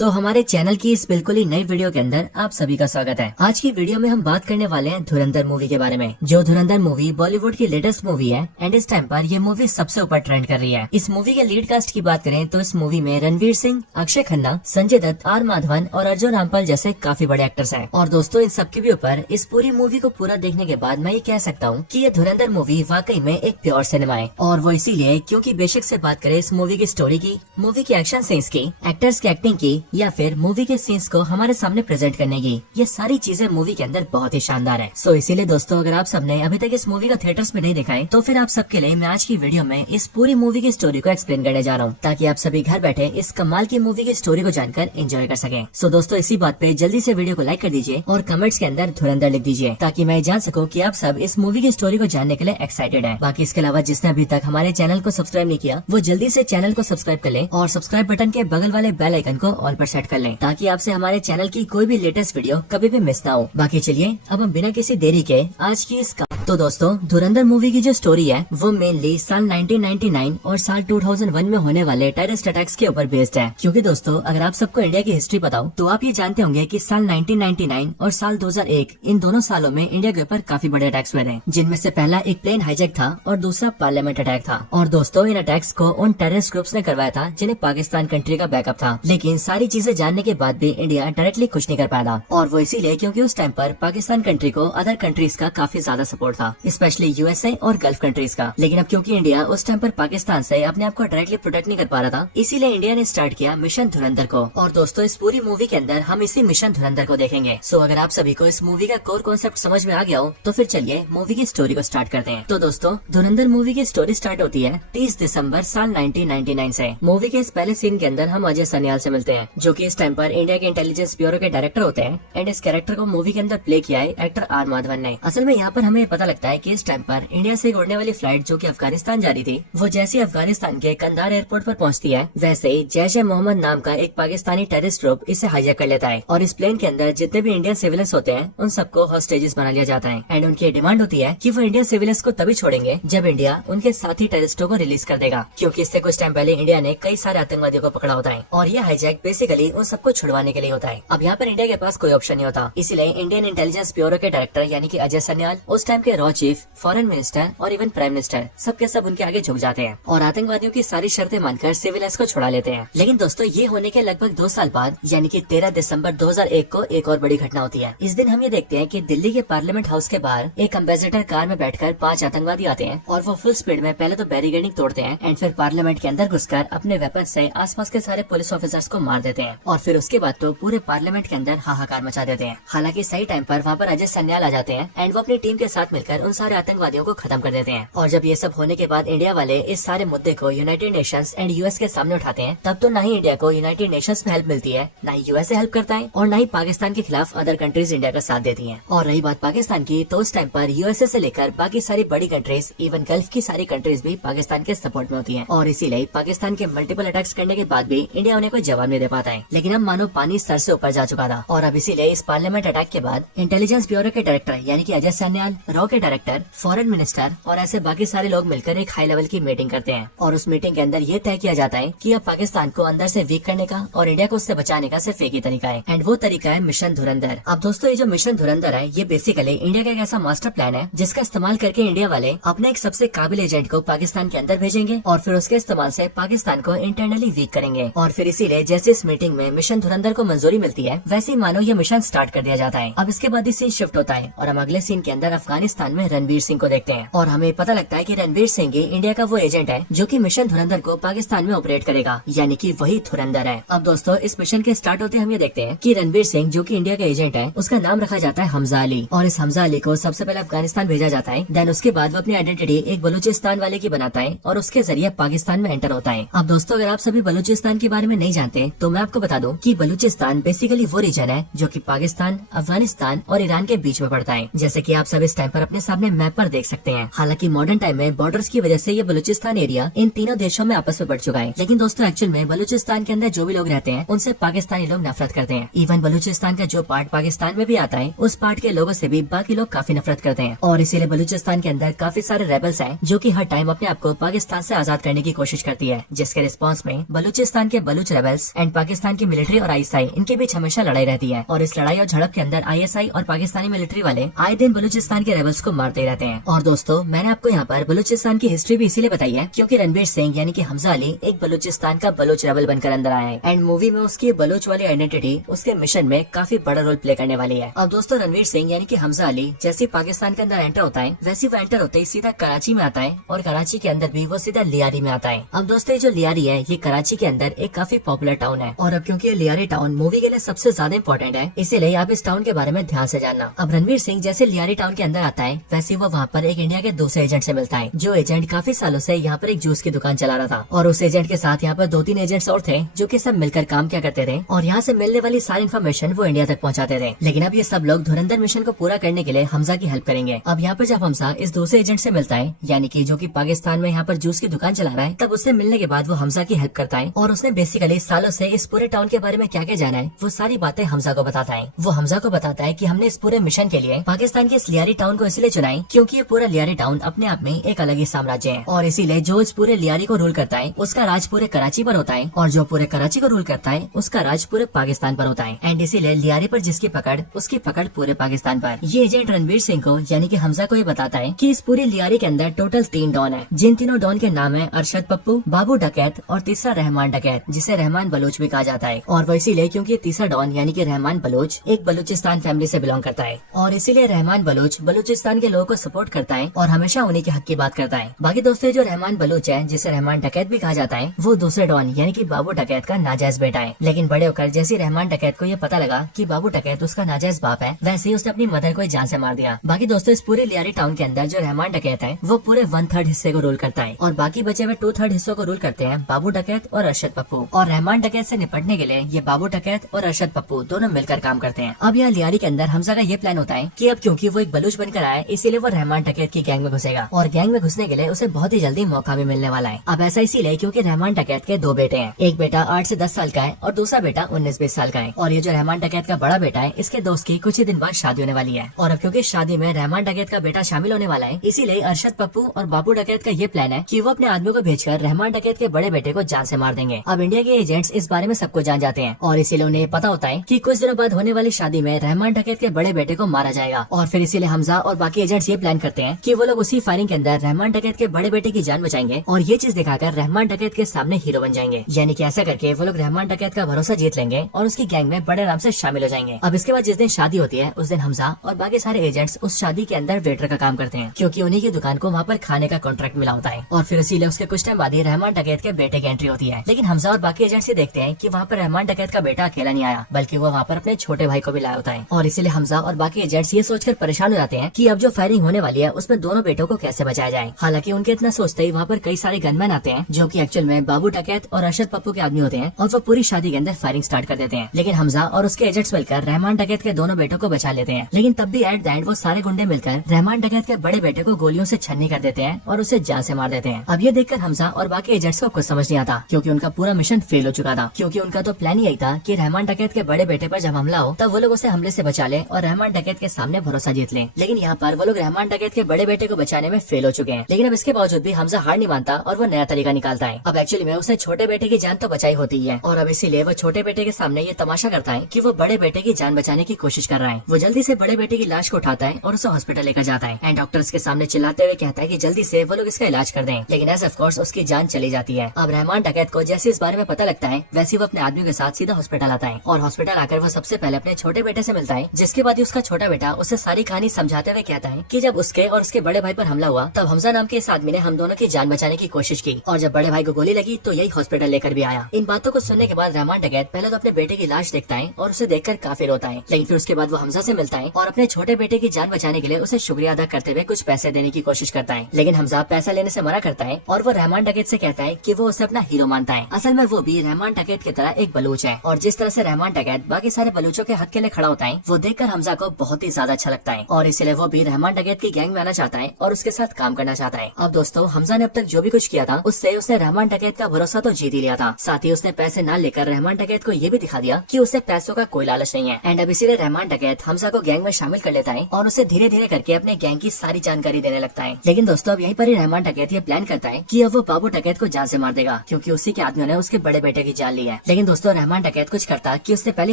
तो हमारे चैनल की इस बिल्कुल ही नई वीडियो के अंदर आप सभी का स्वागत है। आज की वीडियो में हम बात करने वाले हैं धुरंधर मूवी के बारे में। जो धुरंधर मूवी बॉलीवुड की लेटेस्ट मूवी है एंड इस टाइम पर ये मूवी सबसे ऊपर ट्रेंड कर रही है। इस मूवी के लीड कास्ट की बात करें तो इस मूवी में रणवीर सिंह, अक्षय खन्ना, संजय दत्त, आर माधवन और अर्जुन रामपाल जैसे काफी बड़े एक्टर्स हैं। और दोस्तों इन सबके भी ऊपर इस पूरी मूवी को पूरा देखने के बाद मैं ये कह सकता हूँ कि ये धुरंधर मूवी वाकई में एक प्योर सिनेमा है। और वो इसीलिए क्योंकि बेशक से बात करें इस मूवी की स्टोरी की, मूवी की एक्शन सीन्स की, एक्टर्स की एक्टिंग की या फिर मूवी के सीन्स को हमारे सामने प्रेजेंट करने की, ये सारी चीजें मूवी के अंदर बहुत ही शानदार है। सो इसीलिए दोस्तों अगर आप सबने अभी तक इस मूवी का थिएटर्स में नहीं देखा है तो फिर आप सबके लिए मैं आज की वीडियो में इस पूरी मूवी की स्टोरी को एक्सप्लेन करने जा रहा हूँ, ताकि आप सभी घर बैठे इस कमाल की मूवी की स्टोरी को जानकर एंजॉय कर सकें। सो दोस्तों इसी बात पे जल्दी से वीडियो को लाइक कर दीजिए और कमेंट्स के अंदर धुरंधर लिख दीजिए, ताकि मैं जान सकूं कि आप सब इस मूवी की स्टोरी को जानने के लिए एक्साइटेड हैं। बाकी इसके अलावा जिसने अभी तक हमारे चैनल को सब्सक्राइब नहीं किया वो जल्दी से चैनल को सब्सक्राइब कर ले और सब्सक्राइब बटन के बगल वाले बेल आइकन को ऑल पर सेट कर लें, ताकि आपसे हमारे चैनल की कोई भी लेटेस्ट वीडियो कभी भी मिस ना हो। बाकी चलिए अब हम बिना किसी देरी के आज की इस तो दोस्तों धुरंधर मूवी की जो स्टोरी है वो मेनली साल 1999 और साल 2001 में होने वाले टेररिस्ट अटैक्स के ऊपर बेस्ड है। क्योंकि दोस्तों अगर आप सबको इंडिया की हिस्ट्री बताओ तो आप ये जानते होंगे कि साल 1999 और साल 2001 इन दोनों सालों में इंडिया के ऊपर काफी बड़े अटैक्स हुए थे, जिनमें से पहला एक प्लेन हाईजैक था और दूसरा पार्लियामेंट अटैक था। और दोस्तों इन अटैक्स को उन टेररिस्ट ग्रुप्स ने करवाया था जिन्हें पाकिस्तान कंट्री का बैकअप था। लेकिन सारी चीजें जानने के बाद भी इंडिया डायरेक्टली कुछ नहीं कर पाया था, और वो इसीलिए क्योंकि उस टाइम पर पाकिस्तान कंट्री को अदर कंट्रीज का काफी ज्यादा सपोर्ट था, स्पेशली यूएसए और गल्फ कंट्रीज का। लेकिन अब क्योंकि इंडिया उस टाइम पर पाकिस्तान से अपने आप को डायरेक्टली प्रोटेक्ट नहीं कर पा रहा था, इसीलिए इंडिया ने स्टार्ट किया मिशन धुरंधर को। और दोस्तों इस पूरी मूवी के अंदर हम इसी मिशन धुरंधर को देखेंगे। सो अगर आप सभी को इस मूवी का कोर कॉन्सेप्ट समझ में आ गया हो तो फिर चलिए मूवी की स्टोरी को स्टार्ट करते हैं। तो दोस्तों धुरंधर मूवी की स्टोरी स्टार्ट होती है 30 दिसंबर साल 1999 से। मूवी के इस पहले सीन के अंदर हम अजय सन्याल से मिलते हैं, जो कि इस टाइम पर इंडिया के इंटेलिजेंस ब्यूरो के डायरेक्टर होते हैं। एंड इस कैरेक्टर को मूवी के अंदर प्ले किया है एक्टर आर माधवन ने। असल में यहाँ पर हमें पता लगता है कि इस टाइम पर इंडिया से उड़ने वाली फ्लाइट जो कि अफगानिस्तान जा रही थी, वो जैसे अफगानिस्तान के कंधार एयरपोर्ट पर पहुंचती है वैसे ही जैश-ए-मोहम्मद नाम का एक पाकिस्तानी टेररिस्ट ग्रुप इसे हाईजैक कर लेता है। और इस प्लेन के अंदर जितने भी इंडियन सिविलियंस होते हैं उन सबको हॉस्टेजेस बना लिया जाता है। एंड उनकी डिमांड होती है कि वो इंडियन सिविलियंस को तभी छोड़ेंगे जब इंडिया उनके साथी टेररिस्टों को रिलीज कर देगा, क्योंकि इससे कुछ टाइम पहले इंडिया ने कई सारे आतंकवादियों को पकड़ा होता है और ये हाईजैक बेसिकली उन सबको छुड़वाने के लिए होता है। अब यहाँ पर इंडिया के पास कोई ऑप्शन नहीं होता, इसलिए इंडियन इंटेलिजेंस ब्यूरो के डायरेक्टर यानी कि अजय सन्याल, उस टाइम के रॉ चीफ, फॉरेन मिनिस्टर और इवन प्राइम मिनिस्टर सबके सब उनके आगे झुक जाते हैं और आतंकवादियों की सारी शर्तें मानकर सिविलियंस को छुड़ा लेते हैं। लेकिन दोस्तों ये होने के लगभग 2 साल बाद यानी कि 13 दिसंबर 2001 को एक और बड़ी घटना होती है। इस दिन हम ये देखते हैं कि दिल्ली के पार्लियामेंट हाउस के बाहर एक एम्बेसडर कार में बैठकर 5 आतंकवादी आते हैं और वो फुल स्पीड में पहले तो बैरिकेडिंग तोड़ते हैं एंड फिर पार्लियामेंट के अंदर घुसकर अपने वेपन से आसपास के सारे पुलिस ऑफिसर्स को मार देते हैं। और फिर उसके बाद तो पूरे पार्लियामेंट के अंदर हाहाकार मचा देते हैं। हालांकि सही टाइम पर वहाँ पर अजय सन्याल आ जाते हैं एंड वो अपनी टीम के साथ मिलकर उन सारे आतंकवादियों को खत्म कर देते हैं। और जब ये सब होने के बाद इंडिया वाले इस सारे मुद्दे को यूनाइटेड नेशंस एंड यूएस के सामने उठाते हैं, तब तो ना ही इंडिया को यूनाइटेड नेशंस में हेल्प मिलती है, ना ही यूएस हेल्प करता है और ना ही पाकिस्तान के खिलाफ अदर कंट्रीज इंडिया का साथ देती हैं। और रही बात पाकिस्तान की, तो उस टाइम पर यूएसए से लेकर बाकी सारी बड़ी कंट्रीज इवन गल्फ की सारी कंट्रीज भी पाकिस्तान के सपोर्ट में होती हैं। और इसीलिए पाकिस्तान के मल्टीपल अटैक्स करने के बाद भी इंडिया उन्हें कोई जवाब नहीं दे पाता है। लेकिन अब मानो पानी सर से ऊपर जा चुका था और अब इसीलिए इस पार्लियामेंट अटैक के बाद इंटेलिजेंस ब्यूरो के डायरेक्टर यानी कि अजय सन्याल, रॉ के डायरेक्टर, फॉरेन मिनिस्टर और ऐसे बाकी सारे लोग मिलकर एक हाई लेवल की मीटिंग करते हैं। और उस मीटिंग के अंदर ये तय किया जाता है कि अब पाकिस्तान को अंदर से वीक करने का और इंडिया को उससे बचाने का सिर्फ एक ही तरीका है, एंड वो तरीका है मिशन धुरंधर। अब दोस्तों ये जो मिशन धुरंधर है ये बेसिकली इंडिया का एक ऐसा मास्टर प्लान है जिसका इस्तेमाल करके इंडिया वाले अपने एक सबसे काबिल एजेंट को पाकिस्तान के अंदर भेजेंगे और फिर उसके इस्तेमाल से पाकिस्तान को इंटरनली वीक करेंगे। और फिर इसीलिए जैसे इस मीटिंग में मिशन धुरंधर को मंजूरी मिलती है वैसे ही मानो ये मिशन स्टार्ट कर दिया जाता है। अब इसके बाद सीन शिफ्ट होता है और हम अगले सीन के अंदर अफगानिस्तान में रणवीर सिंह को देखते हैं और हमें पता लगता है कि रणवीर सिंह ही इंडिया का वो एजेंट है जो कि मिशन धुरंधर को पाकिस्तान में ऑपरेट करेगा, यानी कि वही धुरंधर है। अब दोस्तों इस मिशन के स्टार्ट होते हम ये देखते हैं कि रणवीर सिंह जो कि इंडिया का एजेंट है उसका नाम रखा जाता है हमजा अली और इस हमजा अली को सबसे पहले अफगानिस्तान भेजा जाता है। देन उसके बाद वो अपनी आइडेंटिटी एक बलूचिस्तान वाले की बनाता है और उसके जरिए पाकिस्तान में एंटर होता है। अब दोस्तों अगर आप सभी बलूचिस्तान के बारे में नहीं जानते तो मैं आपको बता दूं कि बलूचिस्तान बेसिकली वो रीजन है जो कि पाकिस्तान, अफगानिस्तान और ईरान के बीच में पड़ता है। जैसे कि आप सब इस टाइम पर अपने सामने मैप पर देख सकते हैं। हालांकि मॉडर्न टाइम में बॉर्डर्स की वजह से ये बलूचिस्तान एरिया इन तीनों देशों में आपस में बढ़ चुका है। लेकिन दोस्तों एक्चुअल में बलूचिस्तान के अंदर जो भी लोग रहते हैं उनसे पाकिस्तानी लोग नफरत करते हैं। इवन बलूचिस्तान का जो पार्ट पाकिस्तान में भी आता है उस पार्ट के लोगों से भी बाकी लोग काफी नफरत करते हैं। और इसीलिए बलूचिस्तान के अंदर काफी सारे रेबल्स हैं जो कि हर टाइम अपने आप को पाकिस्तान से आजाद करने की कोशिश करती है, जिसके रिस्पॉन्स में बलूचिस्तान के बलूच रेबल्स एंड पाकिस्तान की मिलिट्री और ISI इनके बीच हमेशा लड़ाई रहती है। और इस लड़ाई और झड़प के अंदर ISI और पाकिस्तानी मिलिट्री वाले आए दिन बलूचिस्तान के रेबल्स को मारते रहते हैं। और दोस्तों मैंने आपको यहाँ पर बलूचिस्तान की हिस्ट्री भी इसीलिए बताई है क्योंकि रणवीर सिंह यानी कि हमजा अली एक बलूचिस्तान का बलूच रेबल बनकर अंदर आया है एंड मूवी में उसकी बलूच वाली आइडेंटिटी उसके मिशन में काफी बड़ा रोल प्ले करने वाली है। अब दोस्तों रणवीर सिंह यानी कि हमजा अली जैसे पाकिस्तान के अंदर एंटर होता है वैसे वो एंटर होते ही सीधा कराची में आता है और कराची के अंदर भी वो सीधा लियारी में आता है। अब दोस्तों जो लियारी है ये कराची के अंदर एक काफी पॉपुलर टाउन है और अब क्योंकि ये लियारी टाउन मूवी के लिए सबसे ज्यादा इम्पोर्टेंट है इसीलिए आप इस टाउन के बारे में ध्यान से जानना। अब रणवीर सिंह जैसे लियारी टाउन के अंदर आता है वैसे वो वहाँ पर एक इंडिया के दूसरे एजेंट से मिलता है जो एजेंट काफी सालों से यहाँ पर एक जूस की दुकान चला रहा था और उस एजेंट के साथ यहाँ पर 2-3 एजेंट्स और थे जो कि सब मिलकर काम क्या करते थे और यहाँ से मिलने वाली सारी इन्फॉर्मेशन वो इंडिया तक पहुँचाते थे। लेकिन अब ये सब लोग धुरंधर मिशन को पूरा करने के लिए हमजा की हेल्प करेंगे। अब यहाँ पर जब हमजा इस दूसरे एजेंट से मिलता है यानी कि जो कि पाकिस्तान में यहाँ पर जूस की दुकान चला रहा है तब उससे मिलने के बाद वो हमजा की हेल्प करता है और उसने बेसिकली सालों से इस पूरे टाउन के बारे में क्या क्या जाना है वो सारी बातें हमजा को बताता है। वो हमजा को बताता है कि हमने इस पूरे मिशन के लिए पाकिस्तान के इस लियारी टाउन को इसलिए चुना है क्योंकि ये पूरा लियारी टाउन अपने आप में एक अलग ही साम्राज्य है और इसीलिए जो इस पूरे लियारी को रूल करता है उसका राज पूरे कराची पर होता है और जो पूरे कराची को रूल करता है उसका राज पूरे पाकिस्तान पर होता है एंड इसीलिए लियारी पर जिसकी पकड़ उसकी पकड़ पूरे पाकिस्तान पर। ये एजेंट रणवीर सिंह को यानी कि हमजा को ये बताता है कि इस पूरी लियारी के अंदर टोटल 3 डॉन है जिन तीनों डॉन के नाम है अरशद पप्पू, बाबू डकैत और तीसरा रहमान डकैत जिसे रहमान बलोच भी कहा जाता है। और वो इसीलिए क्योंकि तीसरा डॉन यानी कि रहमान बलोच एक बलूचिस्तान फैमिली से बिलोंग करता है और इसीलिए रहमान बलोच बलूचिस्तान के लोगों को सपोर्ट करता है और हमेशा उन्हीं के हक की बात करता है। बाकी दोस्तों जो रहमान बलोच है जिसे रहमान डकैत भी कहा जाता है वो दूसरे डॉन यानी कि बाबू डकैत का नाजायज बेटा है। लेकिन बड़े होकर जैसे रहमान डकैत को ये पता लगा कि बाबू डकैत उसका नाजायज बाप है वैसे ही उसने अपनी मदर को जान से मार दिया। बाकी दोस्तों इस पूरे लियारी टाउन के अंदर जो रहमान डकैत है वो पूरे 1/3 हिस्से को रूल करता है और बाकी बचे हुए 2/3 हिस्सों को रूल करते हैं बाबू डकैत और अरशद पप्पू। और रहमान डकैत से निपटने के लिए ये बाबू डकैत और अरशद पप्पू दोनों मिलकर काम करते हैं। अब यहाँ लियारी के अंदर हमजा का ये प्लान होता है कि अब क्योंकि वो एक बलूच बनकर आया है इसीलिए वो रहमान डकैत की गैंग में घुसेगा और गैंग में घुसने के लिए उसे बहुत ही जल्दी मौका भी मिलने वाला है। अब ऐसा इसीलिए क्योंकि रहमान डकैत के 2 बेटे हैं, एक बेटा 8 से 10 साल का है और दूसरा बेटा 19-20 साल का है। और ये जो रहमान डकैत का बड़ा बेटा है इसके दोस्त की कुछ ही दिन बाद शादी होने वाली है और अब क्योंकि शादी में रहमान डकैत का बेटा शामिल होने वाला है इसीलिए अरशद पप्पू और बाबू डकैत का ये प्लान है कि वो अपने आदमियों को भेजकर रहमान डकैत के बड़े बेटे को जान से मार देंगे। अब इंडिया के एजेंट्स इस बारे में सबको जान जाते हैं और इसीलिए उन्हें पता होता है कि कुछ दिनों बाद होने वाली शादी में रहमान डकैत के बड़े बेटे को मारा जाएगा और फिर इसीलिए हमजा और बाकी एजेंट्स ये प्लान करते हैं कि वो लोग उसी फायरिंग के अंदर रहमान डकैत के बड़े बेटे की जान बचाएंगे और ये चीज दिखाकर रहमान डकैत के सामने हीरो बन जाएंगे। यानी कि ऐसा करके वो लोग रहमान डकैत का भरोसा जीत लेंगे और उसकी गैंग में बड़े आराम से शामिल हो जाएंगे। अब इसके बाद जिस दिन शादी होती है उस दिन हमजा और बाकी सारे एजेंट्स उस शादी के अंदर वेटर का काम करते हैं क्योंकि उन्हीं की दुकान को वहाँ पर खाने का कॉन्ट्रैक्ट मिला होता है। और फिर इसीलिए उसके कुछ टाइम बाद ही रहमान डकैत के बेटे की एंट्री होती है। लेकिन हमजा और बाकी एजेंट्स ये देखते हैं कि वहाँ पर रहमान डकैत का बेटा अकेला नहीं आया बल्कि वो वहाँ पर अपने छोटे भाई को भी लाया होता है और इसीलिए हमजा और बाकी एजेंट्स ये सोचकर परेशान हो जाते हैं कि अब जो फायरिंग होने वाली है उसमें दोनों बेटों को कैसे बचाया जाए। हालांकि उनके इतना सोचते ही वहाँ पर कई सारे गनमैन आते हैं जो कि एक्चुअल में बाबू डकैत और अरशद पप्पू के आदमी होते हैं और वो पूरी शादी के अंदर फायरिंग स्टार्ट कर देते हैं। लेकिन हमजा और उसके एजेंट्स मिलकर रहमान डकैत के दोनों बेटों को बचा लेते हैं। लेकिन तब भी एट द एंड वो सारे गुंडे मिलकर रहमान डकैत के बड़े बेटे को गोलियों से छन्नी कर देते हैं और उसे जान से मार देते हैं। अब ये देखकर हमजा और बाकी एजेंट्स को कुछ समझ नहीं आता क्योंकि उनका पूरा मिशन फेल हो चुका था क्योंकि उनका तो प्लान यही था कि रहमान डकैत के बड़े बेटे पर जब हमला हो तब वो लोग उसे हमले से बचा ले और रहमान डकैत के सामने भरोसा जीत ले। लेकिन यहाँ पर वो लोग रहमान डकैत के बड़े बेटे को बचाने में फेल हो चुके हैं। लेकिन अब इसके बावजूद भी हमजा हार नहीं मानता और वो नया तरीका निकालता है। अब एक्चुअली में उसने छोटे बेटे की जान तो बचाई होती है और अब इसीलिए वो छोटे बेटे के सामने ये तमाशा करता है कि वो बड़े बेटे की जान बचाने की कोशिश कर रहा है। वो जल्दी से बड़े बेटे की लाश को उठाता है और उसे हॉस्पिटल लेकर जाता है एंड डॉक्टर्स के सामने चिल्लाते हुए कहता है कि जल्दी से वो लोग इसका इलाज कर दें। लेकिन एज ऑफ कोर्स उसकी जान चली जाती है। अब रहमान डकैत को जैसे इस बारे में पता लगता है वैसे वो अपने आदमियों के साथ सीधा हॉस्पिटल आता है और हॉस्पिटल आकर वो सबसे पहले अपने छोटे बेटे से मिलता है जिसके बाद ही उसका छोटा बेटा उसे सारी कहानी समझाते हुए कहता है कि जब उसके और उसके बड़े भाई पर हमला हुआ तब हमजा नाम के इस आदमी ने हम दोनों की जान बचाने की कोशिश की और जब बड़े भाई को गोली लगी तो यही हॉस्पिटल लेकर भी आया। इन बातों को सुनने के बाद रहमान डकैत पहले तो अपने बेटे की लाश देखता है और उसे देखकर काफी रोता है। लेकिन फिर उसके बाद वो हमजा से मिलता है और अपने छोटे बेटे की जान बचाने के लिए उसे शुक्रिया अदा करते हुए कुछ पैसे देने की कोशिश करता है। लेकिन हमजा पैसा लेने से मना करता है और वो रहमान डकैत से कहता है कि वो उसे अपना हीरो मानता है। असल में वो भी रहमान डकैत की तरह एक बलूच है और जिस तरह से रहमान डकैत बाकी सारे बलूचों के हक के लिए खड़ा होता है वो देखकर हमजा को बहुत ही ज्यादा अच्छा लगता है और इसलिए वो भी भी रहमान डकैत की गैंग में आना चाहता है और उसके साथ काम करना चाहता है। अब दोस्तों हमजा ने अब तक जो भी कुछ किया था उससे उसने रहमान डकैत का भरोसा तो जीत ही लिया था, साथ ही उसने पैसे न लेकर रहमान डकैत को ये भी दिखा दिया कि उसे पैसों का कोई लालच नहीं है। एंड अब इसीलिए रहमान डकैत हमजा को गैंग में शामिल कर लेता है और उसे धीरे धीरे करके अपने गैंग की सारी जानकारी देने लगता है। लेकिन दोस्तों अब यहीं पर ही रहमान डकैत ये प्लान करता है कि अब वो बाबू डकैत को जान से मार देगा, क्योंकि उसी के आदमियों ने उसके बड़े बेटे की जान ली है। लेकिन दोस्तों रहमान डकैत कुछ करता कि उससे पहले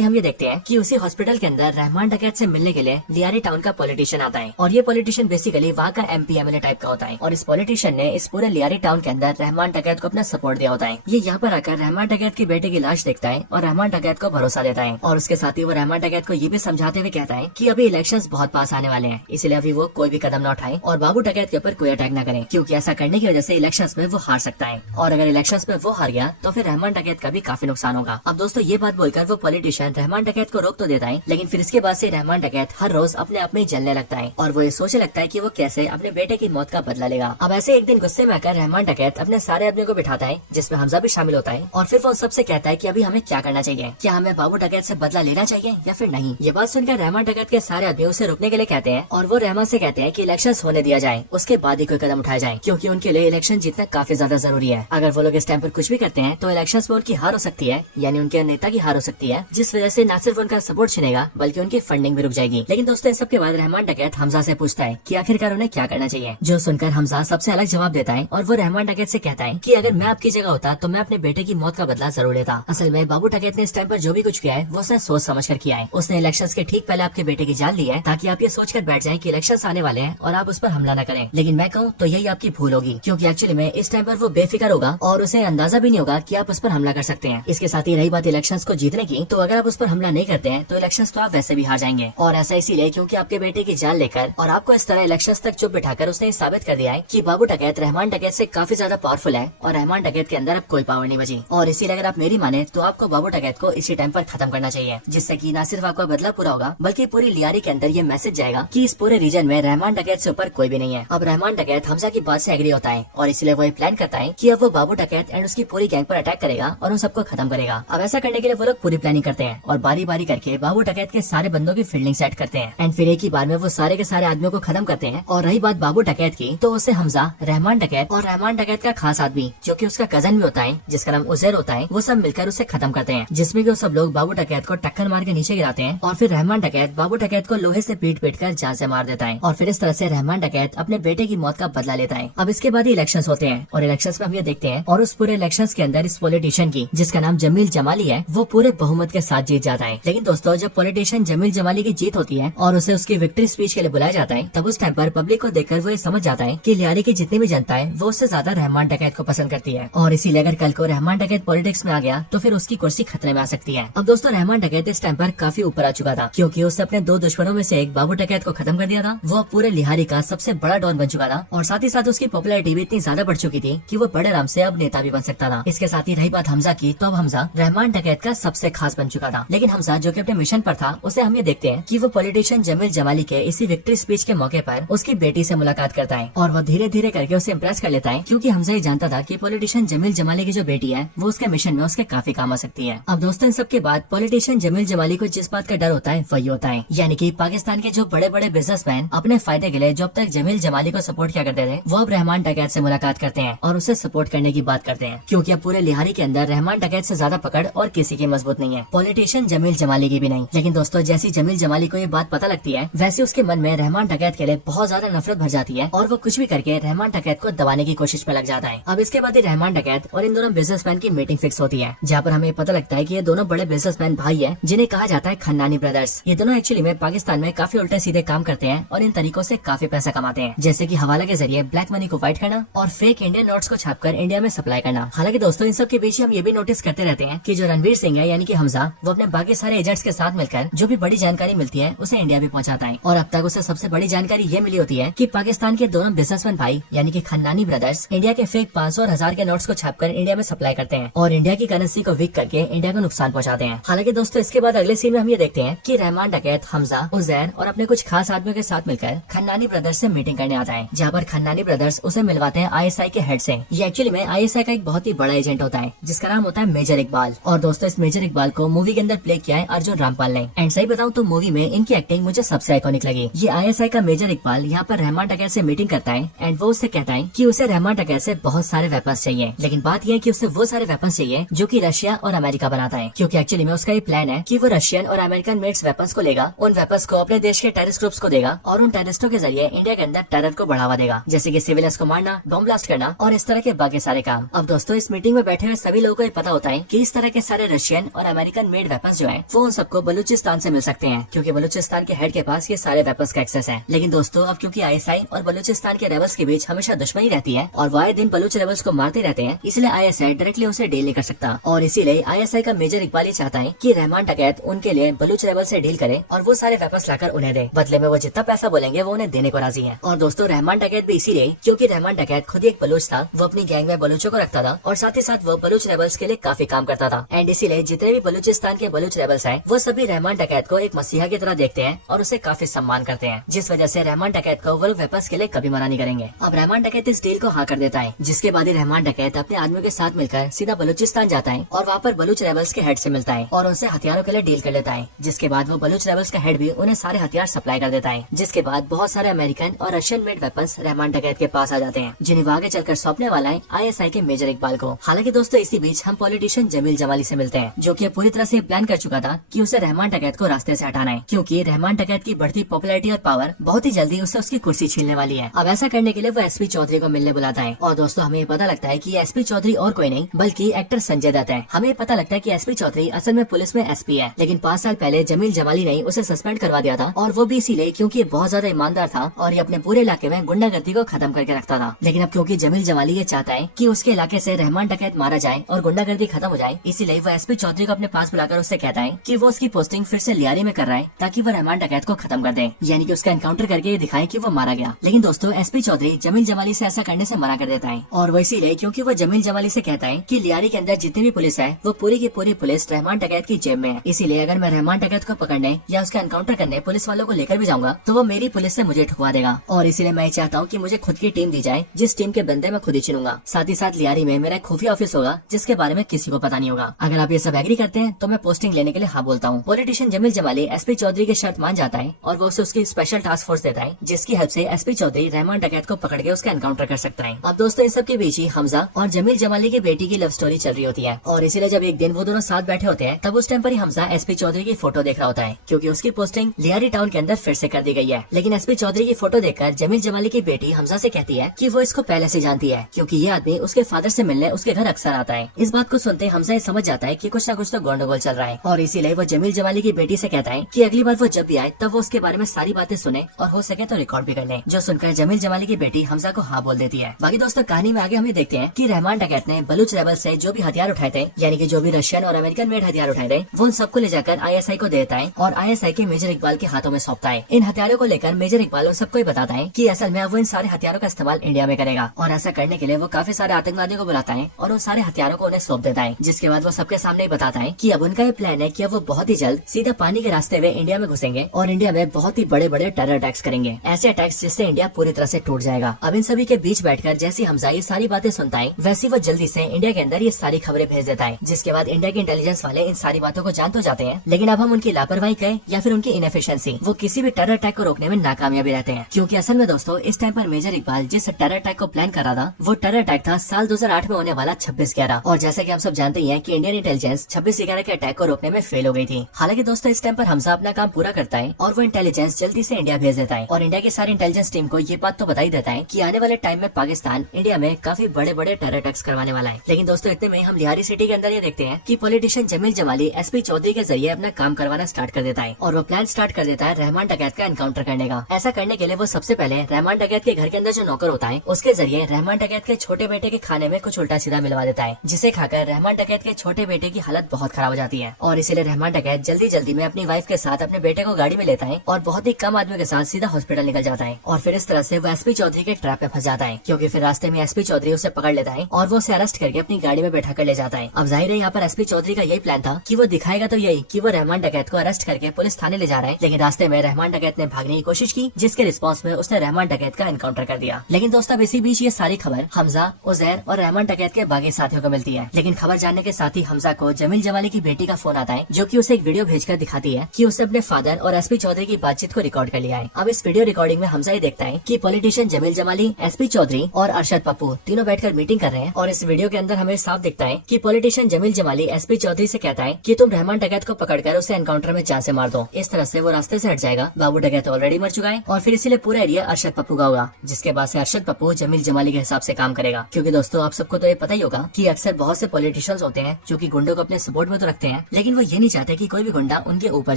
हम ये देखते हैं कि उसी हॉस्पिटल के अंदर रहमान डकैत से मिलने के लिए लियारी टाउन का पॉलिटिशियन आता है और ये पॉलिटिशियन बेसिकली वहाँ का MP MLA टाइप का होता है और इस पॉलिटिशियन ने इस पूरे लियारी टाउन के अंदर रहमान डकैत को अपना सपोर्ट दिया होता है। ये यहाँ पर आकर रहमान डकैत के बेटे की लाश देखता है और रहमान डकैत को भरोसा देता है और उसके साथ ही वो रहमान डकैत को ये भी समझाते हुए कहता है कि अभी इलेक्शंस बहुत पास आने वाले हैं, इसलिए अभी वो कोई भी कदम न उठाए और बाबू डकैत के ऊपर कोई अटैक न करे, क्योंकि ऐसा करने की वजह से इलेक्शंस में वो हार सकता है और अगर इलेक्शंस में वो हार गया तो फिर रहमान डकैत का भी काफी नुकसान होगा। अब दोस्तों ये बात बोलकर वो पॉलिटिशियन रहमान डकैत को रोक तो देता है, लेकिन फिर इसके बाद से रहमान डकैत हर रोज अपने आप में जलने लगता है और वो ये सोचने लगता है कि वो कैसे अपने बेटे की मौत का बदला लेगा। अब ऐसे एक दिन गुस्से में आकर रहमान डकैत अपने सारे आदमियों को बिठाता है, जिसमें हमजा भी शामिल होता है और फिर वो सबसे कहता है कि अभी हमें क्या करना चाहिए, क्या हमें बाबू डकैत से बदला लेना चाहिए या फिर नहीं। ये बात सुनकर रहमान डकैत के सारे आदमी उसे रोकने के लिए कहते हैं और वो रहमान से कहते हैं कि इलेक्शन होने दिया जाए, उसके बाद ही कोई कदम उठाया जाए, क्योंकि उनके लिए इलेक्शन जीतना काफी ज्यादा जरूरी है। अगर वो लोग इस टाइम पर कुछ भी करते हैं तो इलेक्शन में उनकी हार हो सकती है, यानी उनके नेता की हार हो सकती है, जिस वजह से न सिर्फ उनका सपोर्ट छिनेगा बल्कि उनकी फंडिंग भी रुक जाएगी। लेकिन दोस्तों इस सब के बाद रहमान डकैत हमजा से पूछता है कि आखिरकार उन्हें क्या करना चाहिए, जो सुनकर हमजा सबसे अलग जवाब देता है और वो रहमान डकैत से कहता है कि अगर मैं आपकी जगह होता तो मैं अपने बेटे की मौत का बदला जरूर लेता। असल में बाबू डकैत ने इस टाइम पर जो भी कुछ किया है वो उसने सोच समझ कर किया है। उसने इलेक्शंस के ठीक पहले आपके बेटे की जान ली है ताकि आप ये सोचकर बैठ जाएं कि इलेक्शंस आने वाले हैं और आप उस पर हमला न करें। लेकिन मैं कहूँ तो यही आपकी भूल होगी, क्योंकि एक्चुअली में इस टाइम पर वो बेफिक्र होगा और उसे अंदाजा भी नहीं होगा कि आप उस पर हमला कर सकते हैं। इसके साथ ही रही बात इलेक्शंस को जीतने की, तो अगर आप उस पर हमला नहीं करते हैं तो इलेक्शंस तो आप वैसे भी हार जाएंगे, और ऐसा इसीलिए क्योंकि आपके बेटे की जान लेकर और आपको इस तरह इलेक्शंस तक चुप बिठाकर उसने साबित कर दिया है कि बाबू डकैत रहमान डकैत से काफी ज्यादा पावरफुल है और रहमान डकैत के अंदर अब कोई पावर नहीं बची। और इसीलिए अगर आप मेरी माने तो आपको बाबू डकैत को इसी टाइम पर खत्म करना चाहिए, जिससे कि न सिर्फ आपका बदला पूरा होगा बल्कि पूरी लियारी के अंदर ये मैसेज जाएगा कि इस पूरे रीजन में रहमान डकैत से ऊपर कोई भी नहीं है। अब रहमान डकैत हमजा की बात से एग्री होता है और इसलिए वो प्लान करता है कि अब वो बाबू डकैत एंड उसकी पूरी गैंग पर अटैक करेगा और उन सबको खत्म करेगा। अब ऐसा करने के लिए वो लोग पूरी प्लानिंग करते हैं और बारी बारी करके बाबू डकैत के सारे बंदों की फील्डिंग सेट करते हैं एंड फिर एक ही बार में वो सारे के सारे आदमियों को खत्म करते हैं। और रही बात बाबू डकैत की, तो उसे हमजा, रहमान डकैत और रहमान डकैत का खास आदमी जो कि उसका कजन भी होता है जिसका नाम उजैर होता है, वो सब मिलकर उसे खत्म करते हैं, जिसमें कि वो सब लोग बाबू डकैत को टक्कर मार के नीचे गिराते हैं और फिर रहमान डकैत बाबू डकैत को लोहे से पीट पीट कर जान से मार देता है और फिर इस तरह से रहमान डकैत अपने बेटे की मौत का बदला लेता है। अब इसके बाद ही इलेक्शंस होते हैं और इलेक्शंस में हम ये देखते हैं और उस पूरे इलेक्शंस के अंदर इस पॉलिटिशियन की, जिसका नाम जमील जमाली है, वो पूरे बहुमत के साथ जीत जाता है। लेकिन दोस्तों जब पॉलिटिशियन जमील जमाली की जीत होती है और उसे उसकी विक्ट्री स्पीच के लिए बुलाया जाता है, तब उस टाइम पर पब्लिक को देखकर वो ये समझ जाता है कि लियारी की जितनी भी जनता है वो उससे ज्यादा रहमान डकैत को पसंद करती है और इसीलिए अगर कल को रहमान डकैत पॉलिटिक्स में आ गया तो फिर उसकी कुर्सी खतरे में आ सकती है। अब दोस्तों रहमान डकैत इस टाइम पर काफी ऊपर आ चुका था, क्योंकि उसने अपने दो दुश्मनों में से एक बाबू डकैत को खत्म कर दिया था। वो पूरे लिहारी का सबसे बड़ा डॉन बन चुका था और साथ ही साथ उसकी पॉपुलैरिटी भी इतनी ज्यादा बढ़ चुकी थी कि वो बड़े आराम से अब नेता भी बन सकता था। इसके साथ ही रही बात हमजा की, तो अब हमजा रहमान डकैत का सबसे खास बन चुका था। लेकिन हमजा जो कि अपने मिशन पर था, उसे हम ये देखते हैं कि वो पॉलिटिशियन जमील जमाली के इसी विक्ट्री स्पीच के मौके पर उसकी बेटी से मुलाकात करता है और वो धीरे धीरे करके उसे इम्प्रेस कर लेता है, क्योंकि हमजा ये जानता था कि पॉलिटिशियन जमील जमाली की जो बेटी है वो उसके मिशन में उसके काफी काम आ सकती है। अब दोस्तों इन सब के बाद पॉलिटिशियन जमील जमाली को जिस बात का डर होता है वही होता है, यानी कि पाकिस्तान के जो बड़े बड़े बिजनेसमैन अपने फायदे के लिए जो अब तक जमील जमाली को सपोर्ट किया करते थे, वो अब रहमान डकैत से मुलाकात करते हैं और उसे सपोर्ट करने की बात करते हैं, क्योंकि अब पूरे लिहारी के अंदर रहमान डकैत से ज्यादा पकड़ और किसी की मजबूत नहीं है, पॉलिटिशियन जमील जमाली की भी नहीं। लेकिन दोस्तों जैसी जमील जमाली को ये बात पता लगती है, वैसे उसके मन में रहमान डकैत के लिए बहुत ज्यादा नफरत भर जाती है और वो कुछ भी करके रहमान डकैत को दबाने की कोशिश में लग जाता है। अब इसके बाद ही रहमान डकैत और इन दोनों बिजनेसमैन की मीटिंग फिक्स होती है, जहाँ पर हमें पता लगता है कि ये दोनों बड़े बिजनेसमैन भाई है, जिन्हें कहा जाता है खन्नानी ब्रदर्स। ये दोनों एक्चुअली में पाकिस्तान में काफी उल्टे सीधे काम करते हैं और इन तरीकों से काफी पैसा कमाते हैं, जैसे कि हवाला के जरिए ब्लैक मनी को व्हाइट करना और फेक इंडियन नोट्स को छापकर इंडिया में सप्लाई करना। हालांकि दोस्तों इन सब के बीच हम ये भी नोटिस करते रहते हैं कि जो रणवीर सिंह है यानी कि हमजा, वो अपने बाकी सारे एजेंट्स के साथ मिलकर जो भी बड़ी जानकारी मिलती है उसे इंडिया भी पहुंचाता है और अब तक उसे सबसे बड़ी जानकारी ये मिली होती है कि पाकिस्तान के दोनों बिजनेसमैन भाई यानी कि खन्नानी ब्रदर्स इंडिया के फेक 500 और 1000 के नोट्स को छापकर इंडिया में सप्लाई करते हैं और इंडिया की करेंसी को वीक करके इंडिया को नुकसान पहुंचाते हैं। हालांकि दोस्तों इसके बाद अगले सीन में हम ये देखते हैं कि रहमान डकैत हमजा, उजैर और अपने कुछ खास आदमियों के साथ मिलकर खन्नानी ब्रदर्स से मीटिंग करने आता है, जहाँ पर खन्नानी ब्रदर्स उसे मिलवाते हैं ISI के हेड से। ये एक्चुअली में ISI का एक बहुत ही बड़ा एजेंट होता है जिसका नाम होता है मेजर इकबाल। और दोस्तों इस मेजर इकबाल को मूवी के अंदर प्ले किया है अर्जुन रामपाल ने। एंड सही बताऊं तो मूवी में इनकी एक्टिंग मुझे सबसे आइकॉनिक लगी। ये आईएसआई का मेजर इकबाल यहाँ पर रहमान डकैत से मीटिंग करता है एंड वो उससे कहता है कि उसे रहमान डकैत से बहुत सारे वेपन्स चाहिए, लेकिन बात यह है कि उसे वो सारे वेपन्स चाहिए जो कि रशिया और अमेरिका बनाता है, क्योंकि एक्चुअली में उसका ये प्लान है कि वो रशियन और अमेरिकन मेड्स वेपन्स को लेगा, उन वेपन्स को अपने देश के टेररिस्ट ग्रुप्स को देगा और उन टेररिस्टों के जरिए इंडिया के अंदर टेरर को बढ़ावा देगा, जैसे कि सिविलियंस को मारना, बॉम्ब ब्लास्ट करना और इस तरह के बाकी सारे काम। अब दोस्तों इस मीटिंग में बैठे हुए सभी लोगों को ये पता होता है कि इस तरह के सारे रशियन और अमेरिकन मेड वेपन्स जो है वो उन सबको बलूचिस्तान से मिल सकते हैं, क्योंकि बलूचिस्तान के हेड के पास ये सारे वेपन्स का एक्सेस है। लेकिन दोस्तों अब क्योंकि आईएसआई और बलूचिस्तान के रेबल्स के बीच हमेशा दुश्मनी रहती है और वो आए दिन बलूच रेबल्स को मारते रहते हैं, इसलिए आईएसआई डायरेक्टली उसे डील नहीं कर सकता और इसीलिए आईएसआई का मेजर इकबाल ये चाहता है कि रहमान डकैत उनके लिए बलूच रेबल से डील करे और वो सारे वेपन्स लाकर उन्हें दे, बदले में वो जितना पैसा बोलेंगे वो उन्हें देने को राजी है। और दोस्तों रहमान डकैत भी इसीलिए क्योंकि रहमान डकैत खुद एक बलूच था, वो अपनी गैंग में बलूचों को रखता था और साथ ही साथ वो बलूच रेबल्स के लिए काफी काम करता था एंड इसीलिए जितने भी बलूचिस्तान के बलूच रेबल्स हैं वो सभी रहमान डकैत को एक मसीहा की तरह देखते हैं और उसे काफी सम्मान करते हैं, जिस वजह से रहमान डकैत को वो लोग वेपन्स के लिए कभी मना नहीं करेंगे। अब रहमान डकैत इस डील को हाँ कर देता है, जिसके बाद ही रहमान डकैत अपने आदमियों के साथ मिलकर सीधा बलूचिस्तान जाता है और वहाँ पर बलूच रेबल्स के हेड से मिलता है और उनसे हथियारों के लिए डील कर लेता है, जिसके बाद वो बलूच रेबल्स का हेड भी उन्हें सारे हथियार सप्लाई कर देता है, जिसके बाद बहुत सारे अमेरिकन और रशियन मेड वेपन्स रहमान डकैत के पास आ जाते हैं, जिन्हें वो आगे चलकर सौंपने वाला है आईएसआई के मेजर इकबाल को। हालांकि दोस्तों इसी बीच हम पॉलिटिशियन जमील जमाली से मिलते हैं, जो कि पूरी तरह से प्लान कर चुका था कि उसे रहमान डकैत को रास्ते से हटाना है, क्योंकि रहमान डकैत की बढ़ती पॉपुलैरिटी और पावर बहुत ही जल्दी उससे उसकी कुर्सी छीनने वाली है। अब ऐसा करने के लिए वो एसपी चौधरी को मिलने बुलाता है और दोस्तों हमें पता लगता है कि एसपी चौधरी और कोई नहीं बल्कि एक्टर संजय दत्त है। हमें पता लगता है कि एसपी चौधरी असल में पुलिस में एसपी है, लेकिन 5 साल पहले जमील जमाली ने उसे सस्पेंड करवा दिया था और वो भी इसीलिए क्योंकि बहुत ज्यादा ईमानदार था और ये अपने पूरे इलाके में गुंडागर्दी को खत्म करके रखता था। लेकिन अब क्योंकि जमील जमाली ये चाहता है कि उसके इलाके से रहमान डकैत मारा जाए और गुंडागर्दी खत्म हो जाए, इसीलिए वो एसपी चौधरी को अपने पास बुलाकर उससे कहता है कि वो उसकी पोस्टिंग फिर से लियारी में कर रहा है ताकि वो रहमान डकैत को खत्म कर दे, यानी कि उसका एनकाउंटर करके ये दिखाए कि वो मारा गया। लेकिन दोस्तों एसपी चौधरी जमील जमाली से ऐसा करने से मना कर देता है और वो इसीलिए क्योंकि वो जमील जमाली से कहता है कि लियारी के अंदर जितनी भी पुलिस है वो पूरी की पूरी पुलिस रहमान डकैत की जेब में है, इसीलिए अगर मैं रहमान डकैत को पकड़ने या उसका एनकाउंटर करने पुलिस वालों को लेकर भी जाऊंगा तो वो मेरी पुलिस से मुझे ठुकवा देगा और इसीलिए मैं चाहता हूँ कि मुझे खुद की टीम दी जाए, जिस टीम के बंदे मैं खुद ही चुनूंगा। साथ ही साथ लियारी में मेरा खुफिया ऑफिस होगा जिसके बारे में किसी को पता नहीं होगा। अगर आप ये सब एग्री करते हैं तो मैं पोस्टिंग लेने के लिए हाँ बोलता हूँ। पॉलिटिशियन जमील जमाली एसपी चौधरी की शर्त मान जाता है और वो उसे उसकी स्पेशल टास्क फोर्स देता है, जिसकी हेल्प से एसपी चौधरी रहमान डकैत को पकड़ के उसका एनकाउंटर कर सकता है। अब दोस्तों इन सब के बीच ही हमजा और जमील जमाली की बेटी की लव स्टोरी चल रही होती है और इसीलिए जब एक दिन वो दोनों साथ बैठे होते हैं तब उस टाइम पर ही हमजा एसपी चौधरी की फोटो देख रहा होता है, क्योंकि उसकी पोस्टिंग लियारी टाउन के अंदर फिर से कर दी गई है। लेकिन एसपी चौधरी की फोटो देखकर जमील जमाली की बेटी हमजा से कहती है कि वो इसको पहले से जानती है, क्योंकि ये आदमी उसके फादर से मिलने उसके घर अक्सर आता है। इस बात को सुनते हमजा ये समझ जाता है कि कुछ न कुछ तो गंडगोल चल रहा है और इसीलिए वो जमील जमाली की बेटी से कहता है कि अगली बार वो जब भी आए तब वो उसके बारे में सारी बातें सुने और हो सके तो रिकॉर्ड भी कर ले, जो सुनकर जमील जमाली की बेटी हमजा को हाँ बोल देती है। बाकी दोस्तों कहानी में आगे हम ये देखते हैं कि रहमान डकैत ने बलूच रेबल से जो भी हथियार उठाए थे, यानी कि जो भी रशियन और अमेरिकन मेड हथियार उठाए थे, वो उन सबको ले जाकर आईएसआई को देता है और आईएसआई के मेजर इकबाल के हाथों में सौंपता है। इन हथियारों को लेकर मेजर इकबाल उन सबको बताता है कि असल में वो इन सारे हथियारों का इस्तेमाल इंडिया में करेगा और ऐसा करने के लिए वो काफी सारे आतंकवादियों को बुलाता है और उन सारे हथियारों को उन्हें सौंप देता है, जिसके बाद वो सबके सामने ही बताता है कि अब उनका ये प्लान है कि अब वो बहुत ही जल्द सीधा पानी के रास्ते में इंडिया में घुसेंगे और इंडिया में बहुत ही बड़े बड़े टेरर अटैक्स करेंगे, ऐसे अटैक्स जिससे इंडिया पूरी तरह से टूट जाएगा। अब इन सभी के बीच बैठकर जैसे हमजा ये सारी बातें सुनता है वैसे वो जल्दी से इंडिया के अंदर ये सारी खबरें भेज देता है, जिसके बाद इंडिया के इंटेलिजेंस वाले इन सारी बातों को जान तो जाते हैं, लेकिन अब हम उनकी लापरवाही कहें या फिर उनकी इनएफिशिएंसी, वो किसी भी टेरर अटैक को रोकने में नाकामयाबी रहते हैं। क्योंकि असल में दोस्तों इस टाइम पर मेजर इकबाल जिस टेरर अटैक को प्लान कर रहा था वो टेरर अटैक था साल 2008 में होने वाला 26/11 और जैसे कि हम सब जानते ही हैं कि इंडियन इंटेलिजेंस 26/11 के अटैक को रोकने में फेल हो गई थी। हालांकि दोस्तों इस टाइम पर हमजा अपना काम पूरा करता है और वो इंटेलिजेंस जल्दी से इंडिया भेज देता है और इंडिया की सारी इंटेलिजेंस टीम को ये बात तो बता ही देता है कि आने वाले टाइम में पाकिस्तान इंडिया में काफी बड़े बड़े टेरर अटैक्स करवाने वाला है। लेकिन दोस्तों इतने में हम लिहारी सिटी के अंदर ये देखते हैं कि पॉलिटिशियन जमील जमाली एसपी चौधरी के जरिए अपना काम करवाना स्टार्ट कर देता है और वो प्लान स्टार्ट कर देता है रहमान डकैत का एनकाउंटर करने का। ऐसा करने के लिए वो सबसे पहले रहमान डकैत के घर के अंदर जो नौकर होता है उसके जरिए रहमान डकैत के छोटे बेटे के खाने में कुछ उल्टा सीधा मिलवा देता है, जिसे खाकर रहमान डकैत के छोटे बेटे की हालत बहुत खराब हो जाती है और इसीलिए रहमान डकैत जल्दी जल्दी में अपनी वाइफ के साथ अपने बेटे को गाड़ी में लेता है और बहुत ही कम आदमी के साथ सीधा हॉस्पिटल निकल जाता है और फिर इस तरह से वो एसपी चौधरी के ट्रैप में फंस जाता है, क्योंकि फिर रास्ते में एसपी चौधरी उसे पकड़ लेता है और वो उसे अरेस्ट करके अपनी गाड़ी में बैठा कर ले जाता है। अब जाहिर है यहाँ पर एसपी चौधरी का यही प्लान था कि वो दिखाएगा तो यही कि वो रहमान डकैत को अरेस्ट करके पुलिस थाने ले जा रहा है, लेकिन रास्ते में रहमान डकैत ने भागने की कोशिश की, जिसके रिस्पॉन्स में उसने रहमान डकैत का एनकाउंटर कर दिया। लेकिन दोस्तों अब इसी बीच ये सारी खबर हमजा, उजैर और रहमान डकैत के बाकी साथियों को मिलती है। लेकिन खबर जानने के साथ ही हमजा को जमील जमाली की बेटी का फोन आता है, जो कि उसे एक वीडियो भेजकर दिखाती है कि उसे अपने फादर और एसपी चौधरी की बातचीत को रिकॉर्ड कर लिया है। अब इस वीडियो रिकॉर्डिंग में हमजा ये देखता है कि पॉलिटिशियन जमील जमाली, एसपी चौधरी और अरशद पप्पू तीनों बैठकर मीटिंग कर रहे हैं। और इस वीडियो के अंदर हमें साफ दिखता है कि पॉलिटिशियन जमील जमाली एसपी चौधरी से कहता है कि तुम रहमान डकैत को पकड़कर उसे एनकाउंटर में जान से मार दो। इस तरह से वो रास्ते से हट जाएगा। बाबू डकैत ऑलरेडी मर चुका है और फिर इसीलिए पूरा एरिया अरशद पप्पू का होगा, जिसके बाद से अरशद पप्पू जमील जमाली के हिसाब से काम करेगा। क्योंकि दोस्तों आप सबको तो ये पता ही होगा कि अक्सर बहुत से पॉलिटिशियंस होते हैं जो कि गुंडों को अपने सपोर्ट में तो रखते हैं, लेकिन वो ये नहीं चाहते कि कोई भी गुंडा उनके ऊपर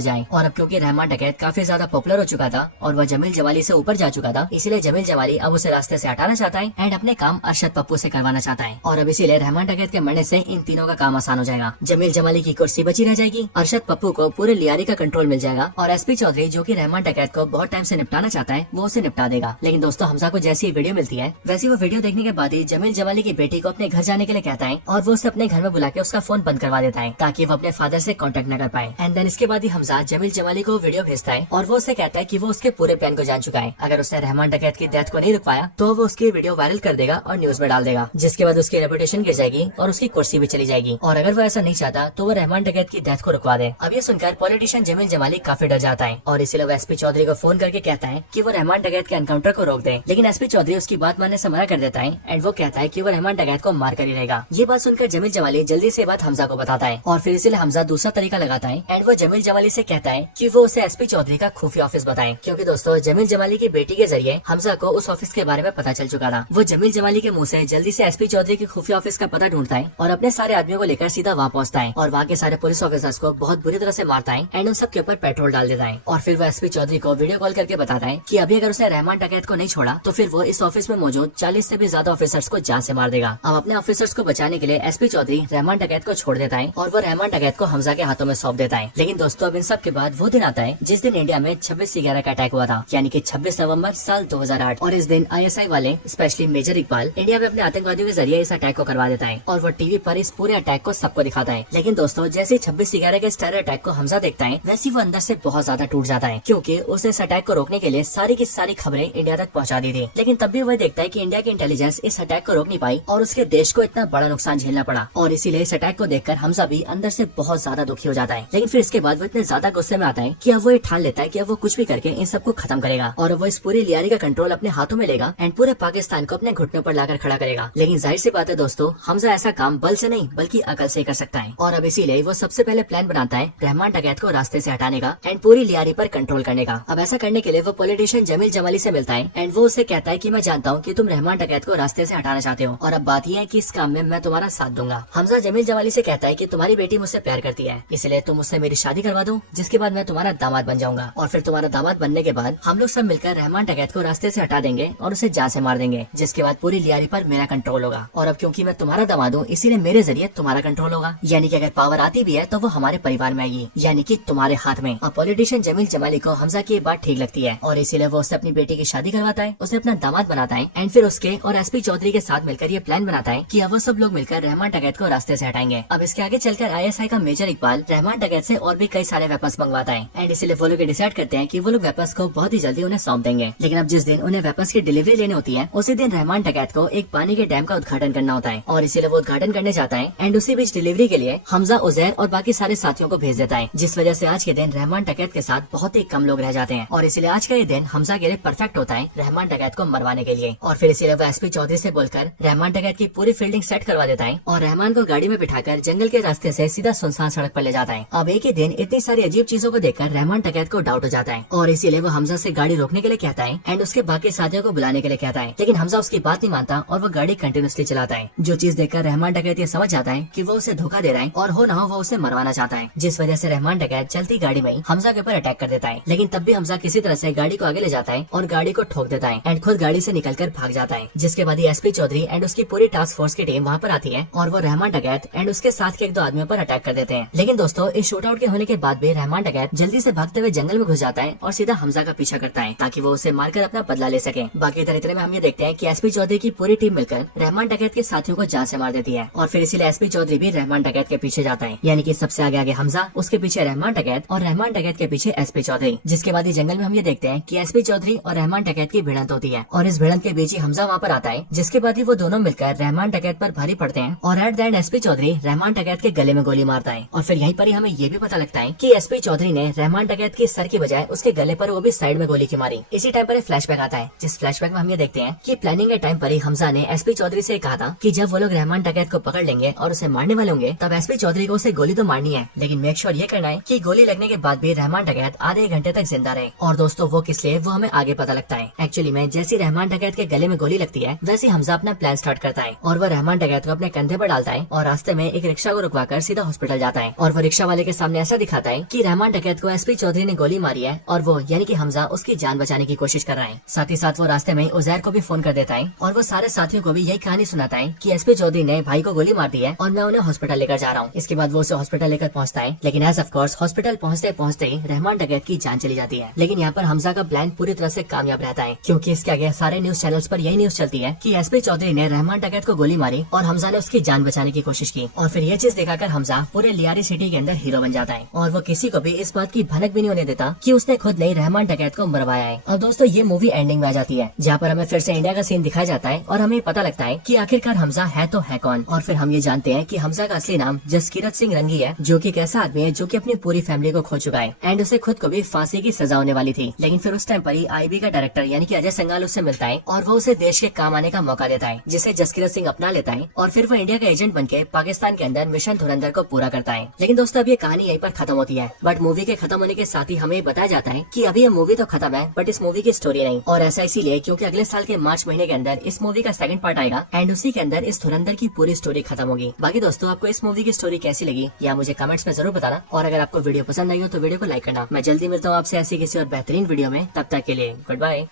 जाए। और अब क्योंकि रहमान डकैत काफी ज्यादा पॉपुलर हो चुका था और वह जमील जमाली से ऊपर जा चुका था, इसीलिए जमील जमाली अब उसे रास्ते से हटाना चाहता है एंड अपने काम अरशद पप्पू से करवाना चाहता है। और अब इसीलिए रहमान डकैत के मरने से इन तीनों का काम आसान हो जाएगा। जमील जमाली की कुर्सी बची रह जाएगी, अरशद पप्पू को पूरे लियारी का कंट्रोल मिल जाएगा और एसपी चौधरी जो कि रहमान डकैत को बहुत टाइम से निपटाना चाहता है वो उसे निपटा देगा। लेकिन दोस्तों हमजा को जैसी वीडियो मिलती है वैसी वो वीडियो देखने के बाद ही जमील जमाली की बेटी को अपने घर जाने के लिए कहता है और वो उसे अपने घर में बुला के उसका फोन बंद करवा देता है ताकि वो अपने फादर से कांटेक्ट न कर पाए। एंड देन इसके बाद ही हमजा जमील जमाली को वीडियो भेजता है और वो उसे कहता है कि वो उसके पूरे प्लान को जान चुका है। अगर उसने रहमान डकैत की डेथ को नहीं रुक पाया तो वो उसकी वीडियो वायरल कर देगा और न्यूज में डाल देगा, जिसके बाद उसकी रेपुटेशन गिर जाएगी और उसकी कुर्सी भी चली जाएगी। और अगर वो ऐसा नहीं चाहता तो वो रहमान डकैत की डेथ को रुकवा दे। अब ये सुनकर पॉलिटिशियन जमील जमाली काफी डर जाता है और इसीलिए वो एसपी चौधरी को फोन करके कहता है कि वो रहमान डकैत के एनकाउंटर को रोक दे। लेकिन एसपी चौधरी उसकी बात मानने से मना कर देता है एंड वो कहता है कि वो रहमान डकैत को मार कर ही रहेगा। ये बात सुनकर जमील जमाली जल्दी से बात हमजा को बताता है और फिर इसीलिए हमजा दूसरा तरीका लगाता है एंड वो जमील जमाली से कहता है कि वो उसे एसपी चौधरी का खुफिया ऑफिस बताए। क्योंकि दोस्तों जमील जमाली की बेटी के जरिए हमजा को उस ऑफिस के बारे में पता चल चुका था। वो जमील जमाली के मुंह से जल्दी से एसपी चौधरी की खुफिया ऑफिस का पता ढूंढता है और अपने सारे आदमियों को लेकर सीधा वहाँ पहुँचता है और वहाँ के सारे पुलिस ऑफिसर्स को बहुत बुरी तरह से मारता है एंड उन सब के ऊपर पेट्रोल डाल देता है। और फिर वो एसपी चौधरी को वीडियो कॉल करके बताता है कि अभी अगर उसने रहमान डकैत को नहीं छोड़ा तो फिर वो इस ऑफिस में मौजूद 40 से भी ज्यादा ऑफिसर्स को जान से मार देगा। अब अपने ऑफिसर्स को बचाने के लिए एसपी चौधरी रहमान डकैत को छोड़ देता है और वो रहमान डकैत को हमजा के हाथों में सौंप देता है। लेकिन दोस्तों अब इन सब के बाद वो दिन आता है जिस दिन इंडिया में 26/11 का अटैक हुआ था, यानी कि 26 नवंबर साल 2008। और इस दिन ISI वाले स्पेशली मेजर इकबाल इंडिया में अपने आतंकवादियों के जरिए इस अटैक को करवा देता है और वो टीवी पर इस पूरे अटैक को सबको दिखाता है। लेकिन दोस्तों जैसे 26/11 के टेरर अटैक को हमजा देखता है वैसे वो अंदर से बहुत ज्यादा टूट जाता है, क्योंकि उसने इस अटैक को रोकने के लिए सारी की सारी खबरें इंडिया तक पहुंचा दी थी। लेकिन तब भी वह देखता है कि इंडिया की इंटेलिजेंस इस अटैक को रोक नहीं पाई और उसके देश को इतना बड़ा नुकसान झेलना पड़ा। और इसीलिए इस अटैक को देखकर हमजा भी अंदर से बहुत ज्यादा दुखी हो जाता है। लेकिन फिर इसके बाद वो इतने ज्यादा गुस्से में आता है कि अब वो ये ठान लेता है कि अब वो कुछ भी करके इन सबको खत्म करेगा और वो इस पूरी लियारी का कंट्रोल अपने हाथों में लेगा एंड पूरे पाकिस्तान को अपने घुटनों पर लाकर खड़ा करेगा। लेकिन जाहिर सी बात है दोस्तों हमजा ऐसा काम बल से नहीं बल्कि अकल से कर सकता है। और अब इसीलिए वो सबसे पहले प्लान बनाता है रहमान डकैत को रास्ते से हटाने का एंड पूरी लियारी पर कंट्रोल करने का। अब ऐसा करने के लिए वो पॉलिटिशियन जमील जमाली से मिलता है एंड वो उसे कहता है कि मैं जानता हूँ कि तुम रहमान डकैत को रास्ते से हटाना चाहते हो और अब बात यह है कि इस काम में मैं तुम्हारा साथ दूंगा। हमजा जमील जमाली से कहता है कि तुम्हारी बेटी मुझसे प्यार करती है, इसलिए तुम मुझसे मेरी शादी करवा दो, जिसके बाद मैं तुम्हारा दामाद बन जाऊंगा और फिर तुम्हारा दामाद बनने के बाद हम लोग सब मिलकर रहमान डकैत को रास्ते से हटा देंगे और उसे जान से मार देंगे, जिसके बाद पूरी लियारी पर मेरा कंट्रोल होगा। और अब क्योंकि मैं तुम्हारा दामाद हूँ इसीलिए मेरे जरिए तुम्हारा कंट्रोल होगा, यानी कि अगर पावर आती भी है तो वो हमारे परिवार में आएगी, यानी कि तुम्हारे हाथ में। अब पॉलिटिशियन जमील जमाली को हमजा की बात ठीक लगती है और इसीलिए वो उससे अपनी बेटी की शादी करवाता है, उसे अपना दामाद बनाता है एंड फिर उसके और एसपी चौधरी के साथ मिलकर ये प्लान बनाता है कि अब वो सब लोग मिलकर रहमान डकैत को रास्ते से हटाएंगे। अब इसके आगे चलकर ISI का मेजर इकबाल रहमान डकैत से और भी कई सारे वेपन्स मंगवाता है एंड इसीलिए वो लोग डिसाइड करते हैं कि वो लोग वेपन्स को बहुत ही जल्दी उन्हें सौंप देंगे। लेकिन अब जिस दिन उन्हें वेपन्स की डिलीवरी लेनी होती है उसी दिन रहमान डकैत को एक पानी के डैम का उद्घाटन करना होता है और इसीलिए वो उद्घाटन करने जाता है एंड उसी बीच डिलीवरी के लिए हमजा, उजैर और बाकी सारे साथियों को भेज देता है, जिस वजह से आज के दिन रहमान डकैत के साथ बहुत ही कम लोग रह जाते हैं और इसीलिए आज का ये दिन हमजा के लिए परफेक्ट होता है रहमान डकैत को मरवाने के लिए। और फिर इसीलिए वो एसपी चौधरी से बोलकर रहमान डकैत की पूरी फील्डिंग सेट करवा देता है और रहमान को गाड़ी में बिठाकर जंगल के रास्ते से सीधा सुनसान सड़क पर ले जाता है। अब एक ही दिन इतनी सारी अजीब चीजों को देखकर रहमान डकैत को डाउट हो जाता है और इसीलिए वो हमजा से गाड़ी रोकने के लिए कहता है एंड उसके बाकी साथियों को बुलाने के लिए कहता है। लेकिन हमजा उसकी बात नहीं मानता और वो गाड़ी कंटिन्यूसली चलाता है, जो चीज देखकर रहमान डकैत ये समझ जाता है कि वो उसे धोखा दे रहा है और हो ना हो वो उसे मरवाना चाहता है, जिस वजह से रहमान डकैत चलती गाड़ी में हमजा के ऊपर अटैक कर देता है। लेकिन तब भी हमजा किसी तरह से गाड़ी को आगे ले जाता है और गाड़ी को ठोक देता है एंड खुद गाड़ी से निकलकर भाग जाता है, जिसके बाद एसपी चौधरी एंड उसकी पूरी टास्क फोर्स की टीम वहाँ पर आती है और वो रहमान डकैत एंड उसके साथ के 1-2 आदमियों पर अटैक कर देते हैं। लेकिन दोस्तों इस शूट आउट के होने के बाद भी रहमान डकैत जल्दी से भागते हुए जंगल में घुस जाता है और सीधा हमजा का पीछा करता है ताकि वो उसे मारकर अपना बदला ले सके। बाकी इतने में हम ये देखते हैं कि एसपी चौधरी की पूरी टीम मिलकर रहमान डकैत के साथियों को जान से मार देती है और फिर इसीलिए एसपी चौधरी भी रहमान डकैत के पीछे जाता है, यानी कि सबसे आगे आगे हमजा, उसके पीछे रहमान डकैत और रहमान डकैत के पीछे एसपी चौधरी। जिसके बाद जंगल में हम ये देखते हैं कि एसपी चौधरी और रहमान डकैत की भिड़ंत होती है और इस भिड़ंत के बीच ही हमजा वहाँ पर आता है, जिसके बाद ही वो दोनों मिलकर रहमान डकैत पर भारी पड़ते हैं और at the end SP Chaudhary Rahman डकैत के गले में गोली मारता है। और फिर यहीं पर ही हमें ये भी पता लगता है कि एसपी चौधरी ने रहमान डकैत की सर की बजाय उसके उसके गले पर वो भी साइड में गोली क्यों मारी। इसी टाइम पर एक फ्लैशबैक आता है, जिस फ्लैशबैक में हम ये देखते हैं कि प्लानिंग के टाइम पर ही हमजा ने एसपी चौधरी से कहा था कि जब वो लोग रहमान डकैत को पकड़ लेंगे और उसे मारने वाले होंगे तब एसपी चौधरी को उसे गोली तो मारनी है, लेकिन मेक श्योर ये करना है कि गोली लगने के बाद भी रहमान डकैत आधे घंटे तक जिंदा रहे। और दोस्तों वो किस लिए, वो हमें आगे पता लगता है। एक्चुअली में जैसी रहमान डकैत के गले में गोली लगती है वैसे हमजा अपना प्लान स्टार्ट करता है और वो रहमान डकैत को अपने कंधे पर डालता है और रास्ते में एक रिक्शा को रुकवाकर सीधा हॉस्पिटल जाता है और वो रिक्शा वाले के सामने ऐसा दिखाता है कि रहमान डकैत को एसपी चौधरी ने गोली मारी है और वो यानी कि हमजा उसकी जान बचाने की कोशिश कर रहा है। साथ ही साथ वो रास्ते में उजैर को भी फोन कर देता है और वो सारे साथियों को भी यही कहानी सुनाता है कि एसपी चौधरी ने भाई को गोली मार दी है और मैं उन्हें हॉस्पिटल लेकर जा रहा हूँ। इसके बाद वो उसे हॉस्पिटल लेकर पहुंचता है, लेकिन एज ऑफ कोर्स हॉस्पिटल पहुंचते पहुंचते ही रहमान डकैत की जान चली जाती है। लेकिन यहाँ पर हमजा का प्लान पूरी तरह से कामयाब रहता है, क्योंकि इसके आगे सारे न्यूज चैनल्स पर यही न्यूज चलती है कि एसपी चौधरी ने रहमान डकैत को गोली मारी और हमजा ने उसकी जान बचाने की कोशिश की। और फिर ये चीज दिखाकर हमजा पूरे लियारी सिटी के अंदर हीरो बन जाता है और वो किसी को भी इस बात की भनक भी नहीं होने देता कि उसने खुद नहीं रहमान डकैत को मरवाया है। और दोस्तों ये मूवी एंडिंग में आ जाती है, जहाँ पर हमें फिर से इंडिया का सीन दिखाया जाता है और हमें पता लगता है कि आखिरकार हमजा है तो है कौन। और फिर हम ये जानते हैं कि हमजा का असली नाम जसकीरत सिंह रंगी है, जो कि एक ऐसा आदमी है जो कि अपनी पूरी फैमिली को खो चुका है एंड उसे खुद को भी फांसी की सजा होने वाली थी। लेकिन फिर उस टाइम पर ही आईबी का डायरेक्टर यानी कि अजय संगाल उससे मिलता है और वो उसे देश के काम आने का मौका देता है, जिसे जसकीरत सिंह अपना लेता है और फिर वो इंडिया का एजेंट बनके पाकिस्तान के अंदर मिशन धुरंधर को पूरा करता है। लेकिन दोस्तों अब ये कहानी यहीं पर खत्म होती है, बट मूवी के खत्म होने के साथ ही हमें बताया जाता है कि अभी ये मूवी तो खत्म है बट इस मूवी की स्टोरी नहीं। और ऐसा इसीलिए क्योंकि अगले साल के मार्च महीने के अंदर इस मूवी का सेकंड पार्ट आएगा एंड उसी के अंदर इस धुरंधर की पूरी स्टोरी खत्म होगी। बाकी दोस्तों आपको इस मूवी की स्टोरी कैसी लगी या मुझे कमेंट्स में जरूर बताना, और अगर आपको वीडियो पसंद आई हो तो वीडियो को लाइक करना। मैं जल्दी मिलता हूँ आपसे ऐसी किसी और बेहतरीन वीडियो में, तब तक के लिए गुड बाय।